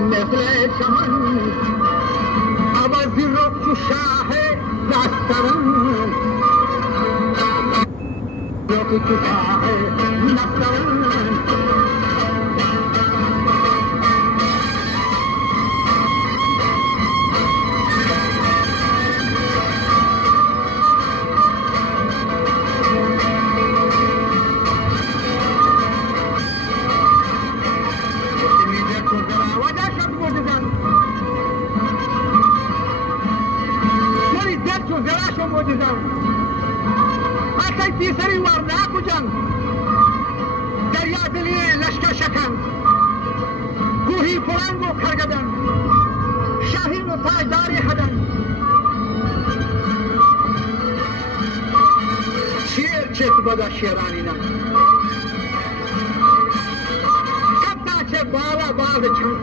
مثل چمن عوضی رو تو شاه دسترن رو تو شاه دسترن تیسری ورناک و جنگ دریا دلی لشکر شکن کوهی پرنگ و کرگدن شاهین و تاجداری حدن شیر چت بدا شیرانینن کبتا چه بالا باز چند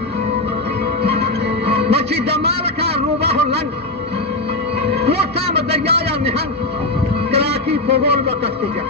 مچی دمارکا روباه لنگ موتام دریایا نهنگ کراچی پوگول با کستیجا